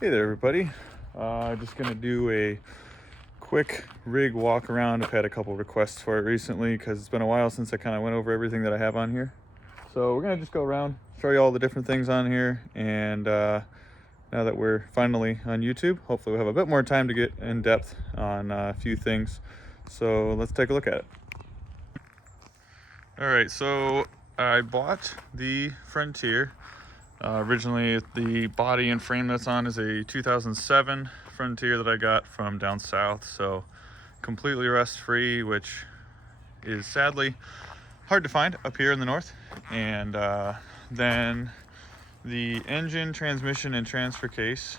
Hey there, everybody. Just gonna do a quick rig walk around. I've had a couple requests for it recently because it's been a while since I kind of went over everything that I have on here. So we're gonna just go around, show you all the different things on here, and now that we're finally on YouTube, hopefully we'll have a bit more time to get in depth on a few things. So let's take a look at it. All right, so I bought the Frontier. Originally, the body and frame that's on is a 2007 Frontier that I got from down south, so completely rust-free, which is sadly hard to find up here in the north. And then the engine, transmission, and transfer case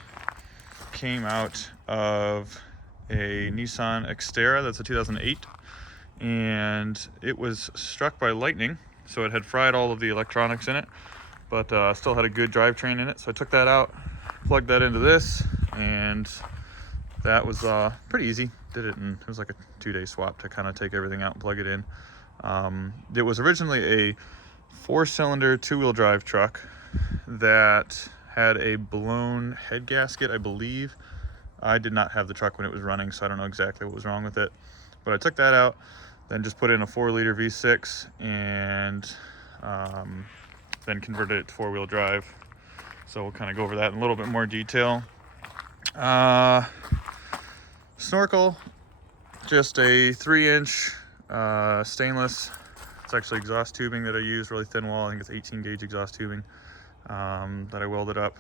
came out of a Nissan Xterra. That's a 2008, and it was struck by lightning, so it had fried all of the electronics in it, but still had a good drivetrain in it. So I took that out, plugged that into this, and that was pretty easy. It was like a 2-day swap to kind of take everything out and plug it in. It was originally a 4-cylinder 2-wheel drive truck that had a blown head gasket, I believe. I did not have the truck when it was running, so I don't know exactly what was wrong with it. But I took that out, then just put in a 4-liter V6, and then converted it to 4-wheel drive. So we'll kind of go over that in a little bit more detail. Snorkel, just a 3-inch stainless. It's actually exhaust tubing that I use, really thin wall. I think it's 18 gauge exhaust tubing that I welded up.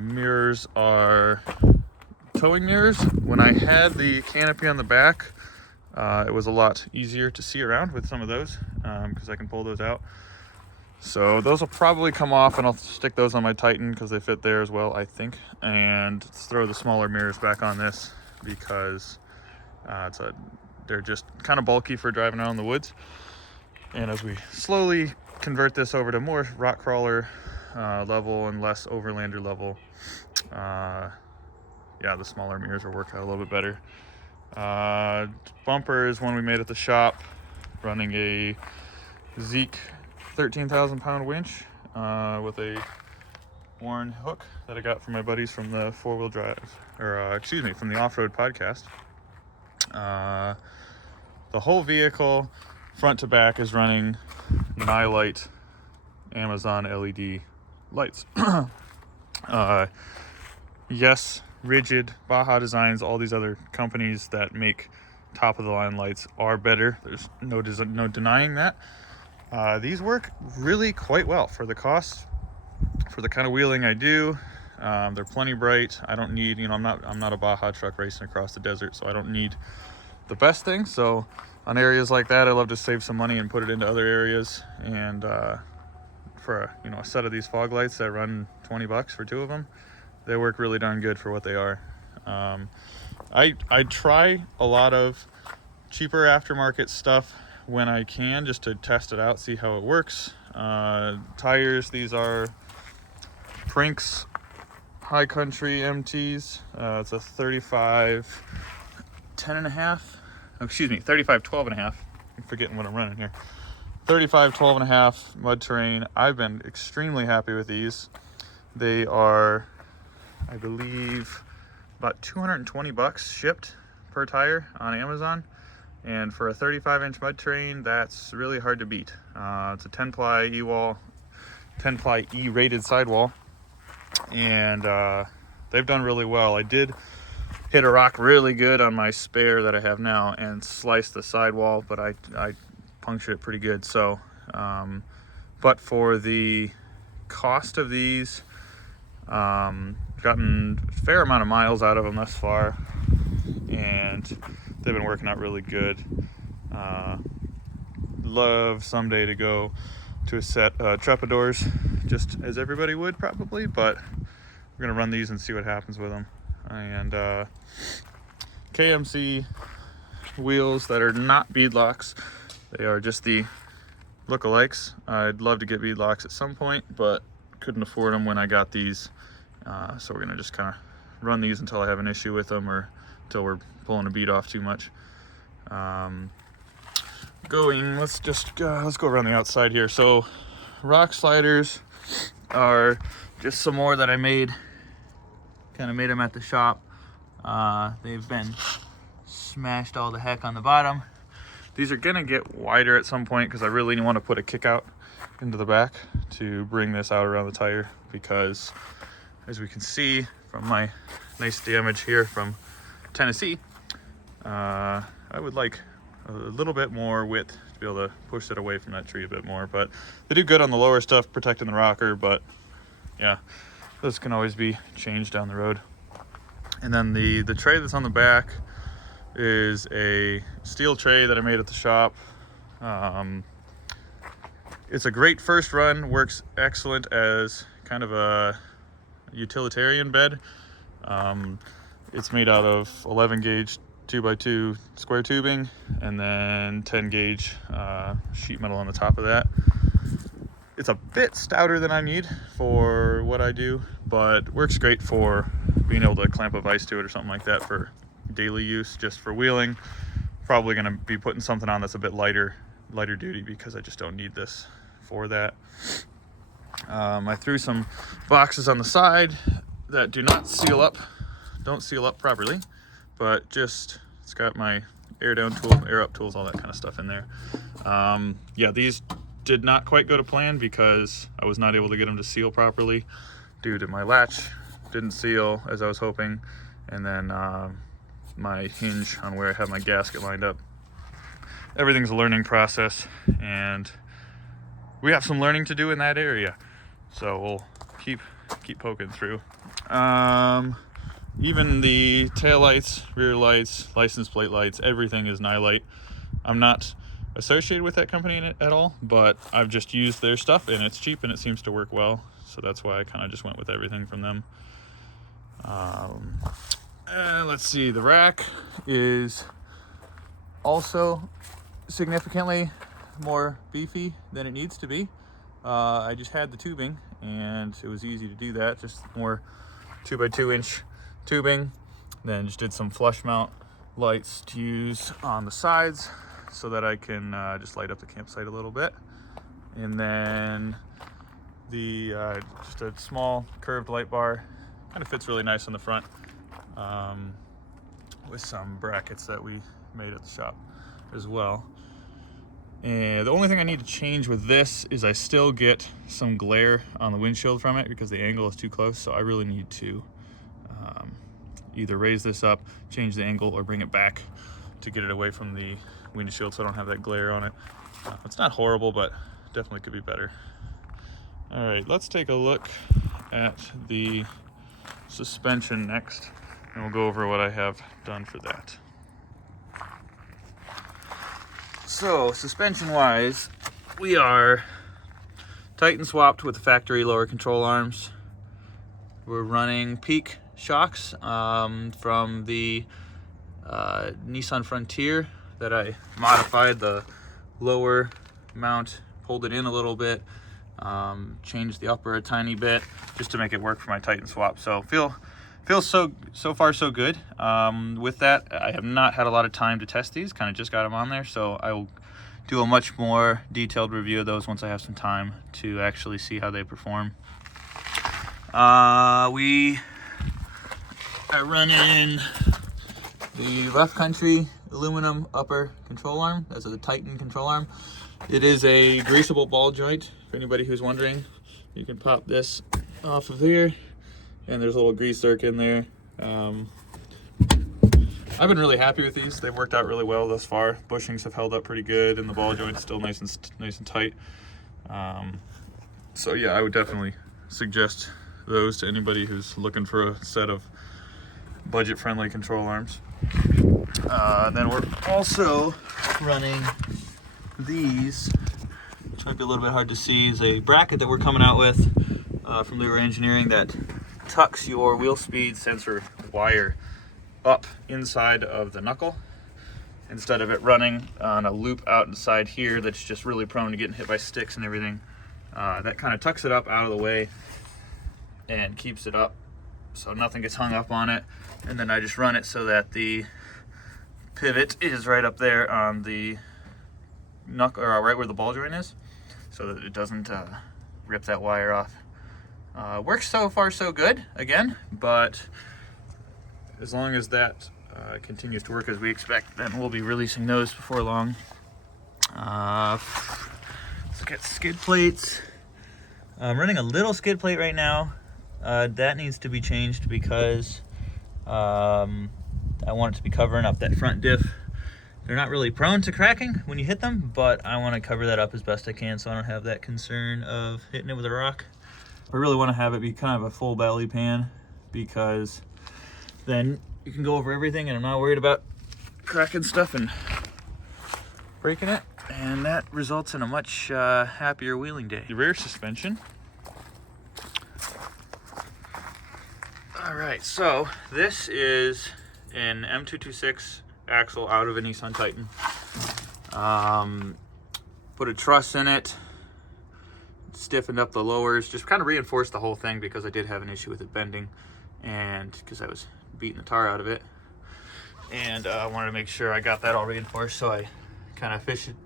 Mirrors are towing mirrors. When I had the canopy on the back, it was a lot easier to see around with some of those because I can pull those out. So those will probably come off, and I'll stick those on my Titan because they fit there as well, I think. And let's throw the smaller mirrors back on this because they're just kind of bulky for driving around the woods. And as we slowly convert this over to more rock crawler level and less overlander level, yeah, the smaller mirrors will work out a little bit better. Bumper is one we made at the shop, running a Zeke 13,000-pound winch with a worn hook that I got from my buddies from the four-wheel drive, or from the off-road podcast. The whole vehicle, front to back, is running Nightlight Amazon LED lights. Yes, Rigid, Baja Designs, all these other companies that make top-of-the-line lights are better. There's no denying that. These work really quite well for the cost, for the kind of wheeling I do. They're plenty bright. I don't need, I'm not a Baja truck racing across the desert, so I don't need the best thing. So on areas like that, I love to save some money and put it into other areas. And for a set of these fog lights that run $20 for 2 of them, they work really darn good for what they are. I try a lot of cheaper aftermarket stuff when I can, just to test it out, see how it works. Tires, these are Prinks High Country MTs. It's a 35 12 and a half. I'm forgetting what I'm running here. 35 12 and a half mud terrain. I've been extremely happy with these. They are, I believe, about $220 shipped per tire on Amazon. And for a 35-inch mud terrain, that's really hard to beat. It's a 10-ply E-wall, 10-ply E-rated sidewall, and they've done really well. I did hit a rock really good on my spare that I have now and sliced the sidewall, but I punctured it pretty good. So, but for the cost of these, gotten a fair amount of miles out of them thus far, and they've been working out really good. Love someday to go to a set Trepadors, just as everybody would probably, but we're gonna run these and see what happens with them. And KMC wheels that are not beadlocks, they are just the lookalikes. I'd love to get beadlocks at some point, but couldn't afford them when I got these. So we're gonna just kind of run these until I have an issue with them, or until we're pulling a bead off too much. Let's go around the outside here. So rock sliders are just some more that I made kind of made them at the shop. They've been smashed all the heck on the bottom. These are gonna get wider at some point because I really want to put a kick out into the back to bring this out around the tire, because as we can see from my nice damage here from Tennessee, I would like a little bit more width to be able to push it away from that tree a bit more. But they do good on the lower stuff, protecting the rocker, but yeah, those can always be changed down the road. And then the tray that's on the back is a steel tray that I made at the shop. It's a great first run, works excellent as kind of a utilitarian bed. It's made out of 11 gauge 2x2 square tubing, and then 10 gauge sheet metal on the top of that. It's a bit stouter than I need for what I do, but works great for being able to clamp a vise to it or something like that for daily use. Just for wheeling, probably going to be putting something on that's a bit lighter duty, because I just don't need this for that. I threw some boxes on the side that do not seal up, don't seal up properly, but just, it's got my air down tool, air up tools, all that kind of stuff in there. Yeah, these did not quite go to plan because I was not able to get them to seal properly due to my latch didn't seal as I was hoping, and then my hinge on where I have my gasket lined up. Everything's a learning process, and we have some learning to do in that area, so we'll keep poking through. Even the tail lights, rear lights, license plate lights, everything is Nylite. I'm not associated with that company at all, but I've just used their stuff and it's cheap and it seems to work well, so that's why I kind of just went with everything from them. Let's see, the rack is also significantly more beefy than it needs to be. I just had the tubing and it was easy to do that, just more 2x2 inch tubing. Then just did some flush mount lights to use on the sides so that I can just light up the campsite a little bit. And then the just a small curved light bar, kind of fits really nice on the front, with some brackets that we made at the shop as well. And the only thing I need to change with this is I still get some glare on the windshield from it because the angle is too close, so I really need to either raise this up, change the angle, or bring it back to get it away from the windshield so I don't have that glare on it. It's not horrible, but definitely could be better. All right, let's take a look at the suspension next, and we'll go over what I have done for that. So suspension wise, we are Titan swapped with the factory lower control arms. We're running Peak shocks from the Nissan Frontier that I modified. The lower mount, pulled it in a little bit, changed the upper a tiny bit just to make it work for my Titan swap. So feels so far so good. With that, I have not had a lot of time to test these, kind of just got them on there, so I will do a much more detailed review of those once I have some time to actually see how they perform. I run in the Rough Country aluminum upper control arm. That's a Titan control arm. It is a greasable ball joint. For anybody who's wondering, you can pop this off of here, and there's a little grease zerk in there. I've been really happy with these. They've worked out really well thus far. Bushings have held up pretty good, and the ball joint's still nice and tight. So yeah, I would definitely suggest those to anybody who's looking for a set of budget-friendly control arms. Then we're also running these, which might be a little bit hard to see, is a bracket that we're coming out with from Leroy Engineering that tucks your wheel speed sensor wire up inside of the knuckle instead of it running on a loop out inside here that's just really prone to getting hit by sticks and everything. That kind of tucks it up out of the way and keeps it up so nothing gets hung up on it. And then I just run it so that the pivot is right up there on the knuckle, or right where the ball joint is, so that it doesn't rip that wire off Works so far so good, again, but as long as that continues to work as we expect, then we'll be releasing those before long. Let's look at skid plates. I'm running a little skid plate right now. That needs to be changed because I want it to be covering up that front diff. They're not really prone to cracking when you hit them, but I want to cover that up as best I can so I don't have that concern of hitting it with a rock. I really want to have it be kind of a full belly pan because then you can go over everything and I'm not worried about cracking stuff and breaking it, and that results in a much happier wheeling day. The rear suspension. All right, so this is an M226 axle out of a Nissan Titan. Put a truss in it, stiffened up the lowers, just kind of reinforced the whole thing because I did have an issue with it bending, and because I was beating the tar out of it, and I wanted to make sure I got that all reinforced, so I kind of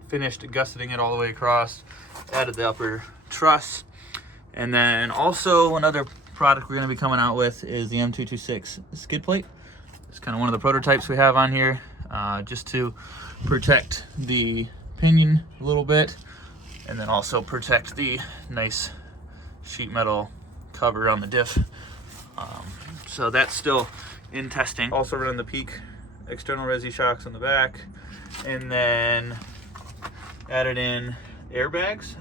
finished gusseting it all the way across, added the upper truss, and then also another product we're going to be coming out with is the M226 skid plate. It's kind of one of the prototypes we have on here, just to protect the pinion a little bit, and then also protect the nice sheet metal cover on the diff. So that's still in testing. Also running the Peak external resi shocks on the back, and then added in airbags.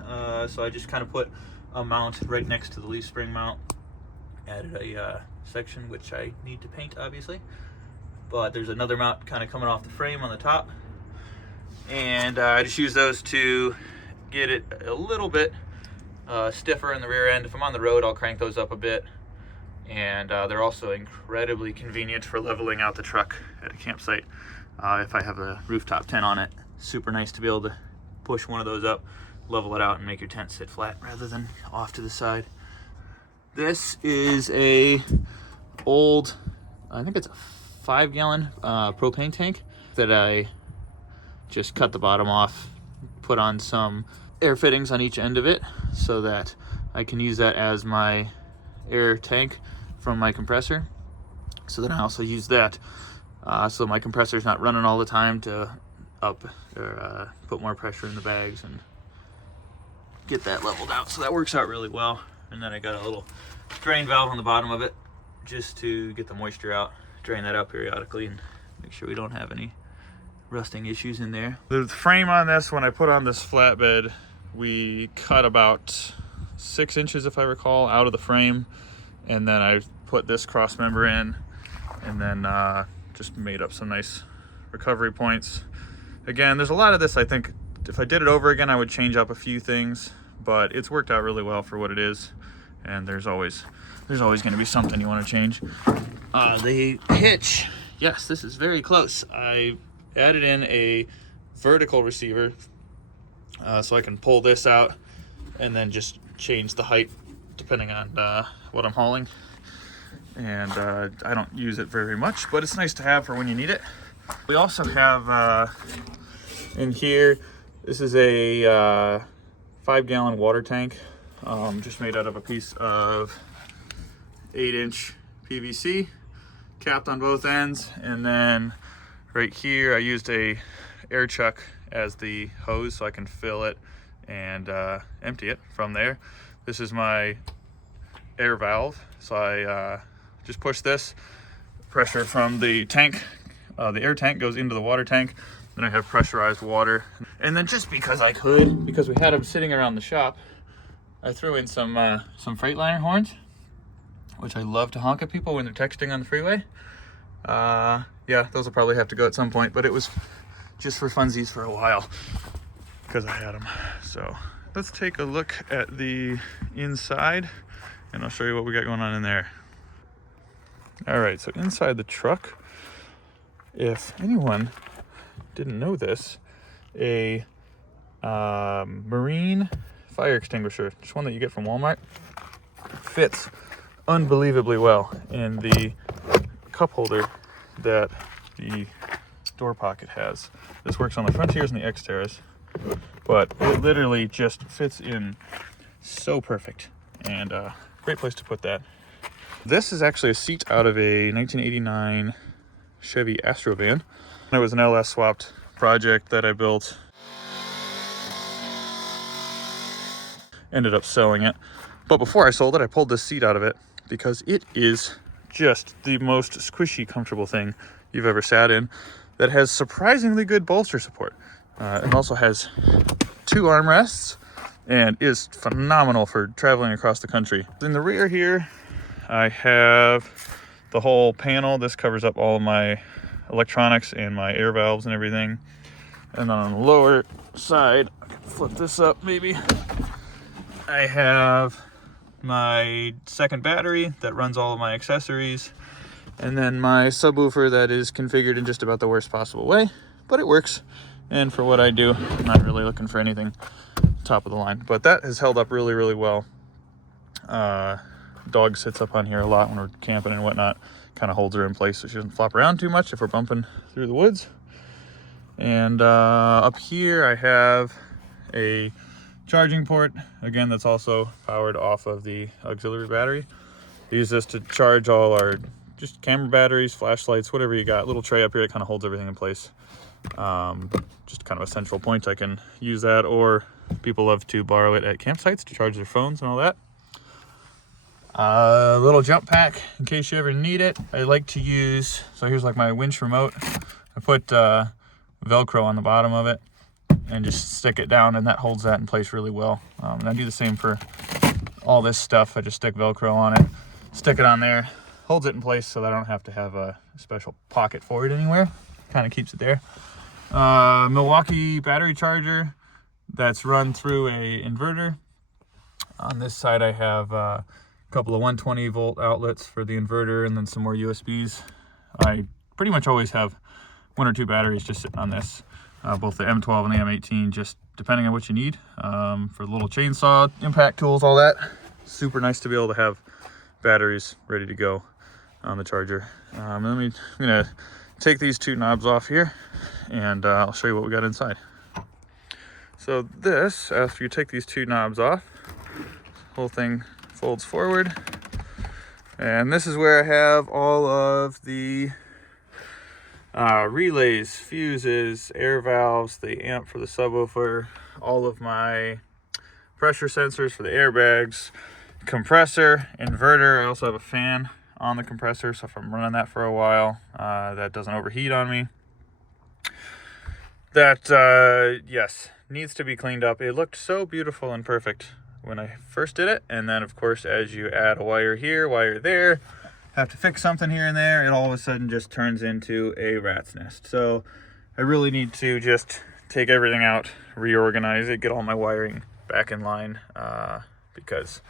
So I just kind of put a mount right next to the leaf spring mount. Added a section which I need to paint, obviously, but there's another mount kind of coming off the frame on the top, and I just use those to get it a little bit stiffer in the rear end. If I'm on the road, I'll crank those up a bit, and they're also incredibly convenient for leveling out the truck at a campsite. If I have a rooftop tent on it, super nice to be able to push one of those up, level it out, and make your tent sit flat rather than off to the side. This is a old, I think it's a 5-gallon propane tank that I just cut the bottom off, put on some air fittings on each end of it so that I can use that as my air tank from my compressor. So then I also use that so my compressor's not running all the time to put more pressure in the bags and get that leveled out. So that works out really well. And then I got a little drain valve on the bottom of it just to get the moisture out, drain that out periodically, and make sure we don't have any rusting issues in there. The frame on this, when I put on this flatbed, we cut about 6 inches, if I recall, out of the frame, and then I put this cross member in, and then just made up some nice recovery points. Again, there's a lot of this, I think, if I did it over again, I would change up a few things, but it's worked out really well for what it is, and there's always going to be something you want to change. The hitch, yes, this is very close. I added in a vertical receiver so I can pull this out and then just change the height depending on what I'm hauling. And I don't use it very much, but it's nice to have for when you need it. We also have in here, this is a 5-gallon water tank, just made out of a piece of 8-inch PVC, capped on both ends, and then right here I used a air chuck as the hose so I can fill it and empty it from there. This is my air valve, so I just push this, pressure from the tank, the air tank goes into the water tank, then I have pressurized water. And then just because I could, because we had them sitting around the shop, I threw in some Freightliner horns, which I love to honk at people when they're texting on the freeway. Yeah, those will probably have to go at some point, but it was just for funsies for a while because I had them. So let's take a look at the inside and I'll show you what we got going on in there. All right, so inside the truck, if anyone didn't know this, a marine fire extinguisher, just one that you get from Walmart, fits unbelievably well in the cup holder that the door pocket has. This works on the Frontiers and the Xterras, but it literally just fits in so perfect, and great place to put that. This is actually a seat out of a 1989 Chevy Astro van. It was an LS swapped project that I built. Ended up selling it. But before I sold it, I pulled this seat out of it because it is just the most squishy, comfortable thing you've ever sat in that has surprisingly good bolster support. It also has 2 armrests and is phenomenal for traveling across the country. In the rear here, I have the whole panel. This covers up all of my electronics and my air valves and everything. And then on the lower side, I can flip this up maybe, I have my second battery that runs all of my accessories, and then my subwoofer that is configured in just about the worst possible way, but it works. And for what I do, I'm not really looking for anything top of the line, but that has held up really, really well. Dog sits up on here a lot when we're camping and whatnot, kind of holds her in place so she doesn't flop around too much if we're bumping through the woods. And up here I have a charging port, again, that's also powered off of the auxiliary battery. I use this to charge all our just camera batteries, flashlights, whatever you got. Little tray up here that kind of holds everything in place. Just kind of a central point. I can use that, or people love to borrow it at campsites to charge their phones and all that. A little jump pack in case you ever need it. I like to use, so here's like my winch remote. I put Velcro on the bottom of it and just stick it down, and that holds that in place really well. And I do the same for all this stuff. I just stick Velcro on it, stick it on there, holds it in place so that I don't have to have a special pocket for it anywhere. Kind of keeps it there. Milwaukee battery charger that's run through a inverter. On this side I have a couple of 120 volt outlets for the inverter, and then some more USBs. I pretty much always have 1 or 2 batteries just sitting on this. Both the M12 and the M18, just depending on what you need. For the little chainsaw, impact tools, all that. Super nice to be able to have batteries ready to go on the charger. I'm gonna take these 2 knobs off here, and I'll show you what we got inside. So this, after you take these 2 knobs off, the whole thing folds forward. And this is where I have all of the relays, fuses, air valves, the amp for the subwoofer, all of my pressure sensors for the airbags, compressor, inverter. I also have a fan on the compressor, so if I'm running that for a while, that doesn't overheat on me. That, yes, needs to be cleaned up. It looked so beautiful and perfect when I first did it, and then of course as you add a wire here, wire there, have to fix something here and there, it all of a sudden just turns into a rat's nest. So I really need to just take everything out, reorganize it, get all my wiring back in line, because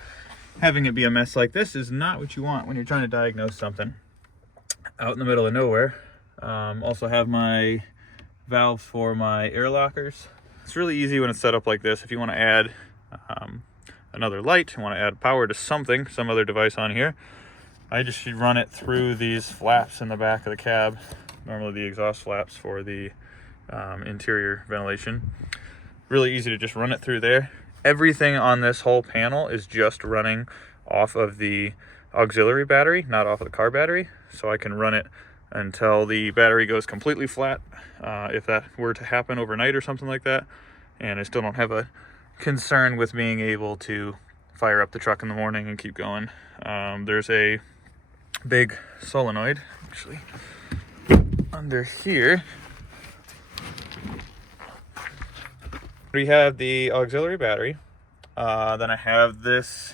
having it be a mess like this is not what you want when you're trying to diagnose something out in the middle of nowhere. Also have my valves for my air lockers. It's really easy when it's set up like this. If you want to add another light, you want to add power to something, some other device on here, I just run it through these flaps in the back of the cab, normally the exhaust flaps for the interior ventilation. Really easy to just run it through there. Everything on this whole panel is just running off of the auxiliary battery, not off of the car battery. So I can run it until the battery goes completely flat, if that were to happen overnight or something like that. And I still don't have a concern with being able to fire up the truck in the morning and keep going. There's a big solenoid actually under here. We have the auxiliary battery, then I have this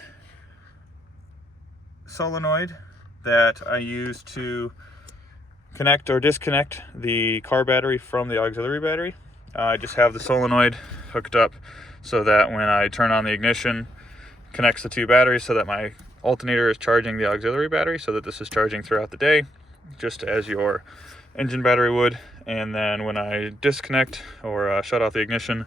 solenoid that I use to connect or disconnect the car battery from the auxiliary battery. I just have the solenoid hooked up so that when I turn on the ignition, connects the 2 batteries so that my alternator is charging the auxiliary battery, so that this is charging throughout the day, just as your engine battery would. And then when I disconnect or shut off the ignition,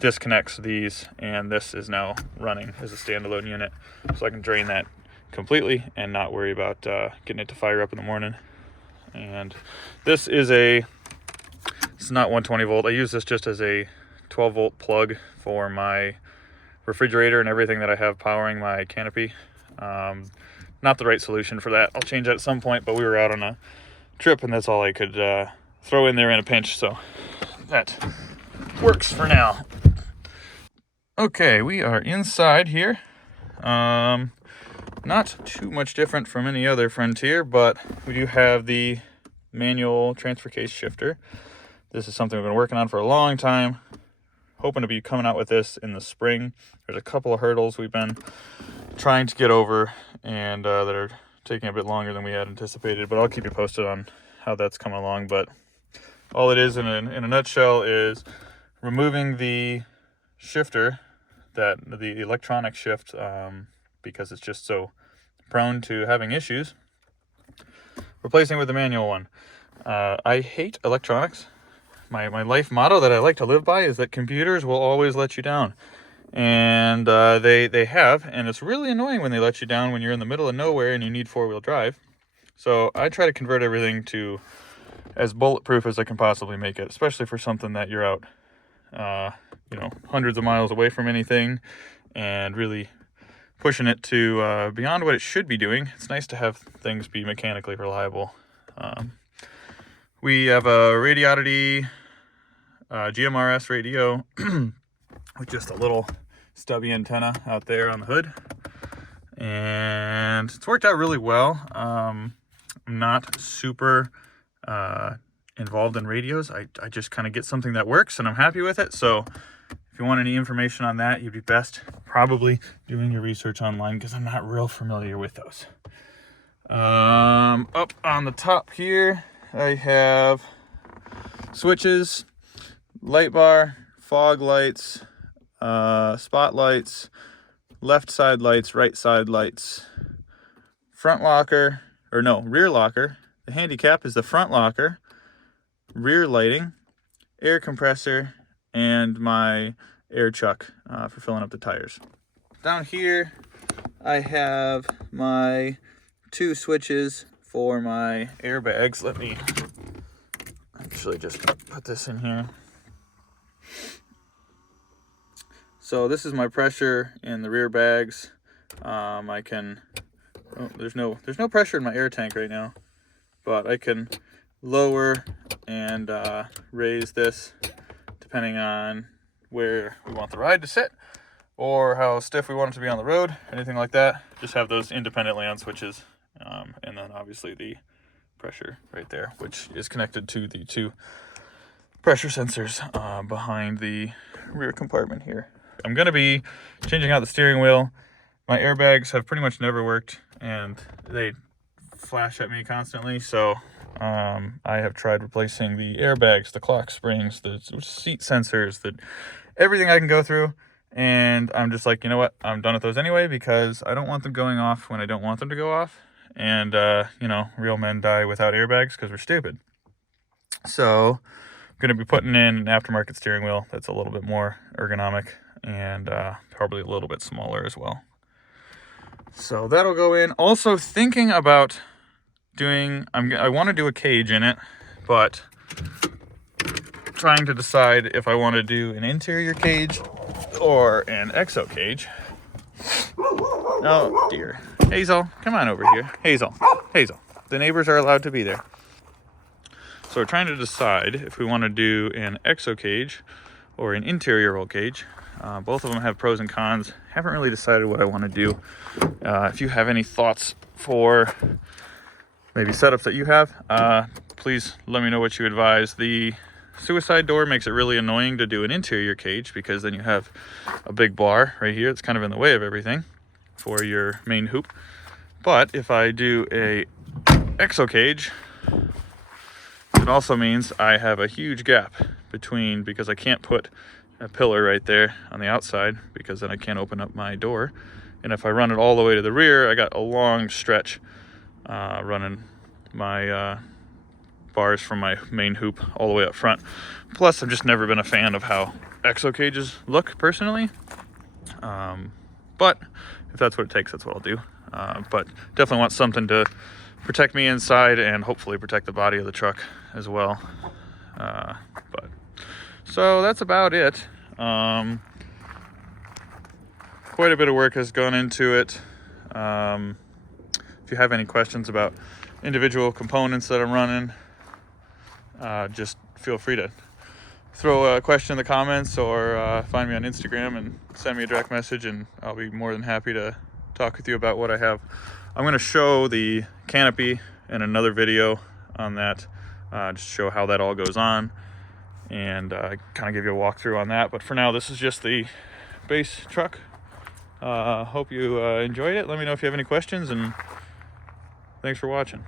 disconnects these, and this is now running as a standalone unit. So I can drain that completely and not worry about getting it to fire up in the morning. And this is it's not 120 volt. I use this just as a 12 volt plug for my refrigerator and everything that I have powering my canopy. Not the right solution for that. I'll change that at some point, but we were out on a trip and that's all I could throw in there in a pinch, so that works for now. Okay, we are inside here. Not too much different from any other Frontier, but we do have the manual transfer case shifter. This is something we've been working on for a long time. Hoping to be coming out with this in the spring. There's a couple of hurdles we've been trying to get over and that are taking a bit longer than we had anticipated, but I'll keep you posted on how that's coming along. But all it is in a nutshell is removing the shifter, that the electronic shift, because it's just so prone to having issues, replacing it with the manual one. I hate electronics. My life motto that I like to live by is that computers will always let you down. And they have, and it's really annoying when they let you down when you're in the middle of nowhere and you need four-wheel drive. So I try to convert everything to as bulletproof as I can possibly make it, especially for something that you're out, hundreds of miles away from anything and really pushing it to beyond what it should be doing. It's nice to have things be mechanically reliable. We have a Radioddity GMRS radio with just a little stubby antenna out there on the hood, and it's worked out really well. I'm not super involved in radios. I just kind of get something that works and I'm happy with it. So if you want any information on that, you'd be best probably doing your research online, because I'm not real familiar with those. Up on the top here, I have switches, light bar, fog lights, spotlights, left side lights, right side lights, front locker, rear locker. The handicap is the front locker, rear lighting, air compressor, and my air chuck for filling up the tires. Down here, I have my 2 switches for my airbags. Let me actually just put this in here. So this is my pressure in the rear bags. There's no pressure in my air tank right now, but I can lower and raise this depending on where we want the ride to sit or how stiff we want it to be on the road, anything like that. Just have those independently on switches, and then obviously the pressure right there, which is connected to the 2 pressure sensors behind the rear compartment here. I'm going to be changing out the steering wheel. My airbags have pretty much never worked and they flash at me constantly, so I have tried replacing the airbags, the clock springs, the seat sensors, everything I can go through, and I'm just like, you know what, I'm done with those anyway, because I don't want them going off when I don't want them to go off, and real men die without airbags because we're stupid. So I'm going to be putting in an aftermarket steering wheel that's a little bit more ergonomic and probably a little bit smaller as well. So that'll go in. Also thinking about I want to do a cage in it, but trying to decide if I want to do an interior cage or an exo cage. Oh dear. Hazel, come on over here. Hazel. The neighbors are allowed to be there. So we're trying to decide if we want to do an exo cage or an interior roll cage. Both of them have pros and cons. Haven't really decided what I want to do. If you have any thoughts for maybe setups that you have, please let me know what you advise. The suicide door makes it really annoying to do an interior cage, because then you have a big bar right here. It's kind of in the way of everything for your main hoop. But if I do a exo cage, it also means I have a huge gap between, because I can't put a pillar right there on the outside, because then I can't open up my door. And if I run it all the way to the rear, I got a long stretch running my bars from my main hoop all the way up front. Plus, I've just never been a fan of how exo cages look personally. But if that's what it takes, that's what I'll do. But definitely want something to protect me inside and hopefully protect the body of the truck as well. So that's about it. Quite a bit of work has gone into it. If you have any questions about individual components that I'm running, just feel free to throw a question in the comments, or find me on Instagram and send me a direct message, and I'll be more than happy to talk with you about what I have. I'm going to show the canopy in another video on that, just show how that all goes on, and kind of give you a walkthrough on that. But for now, this is just the base truck. Hope you enjoyed it. Let me know if you have any questions, and thanks for watching.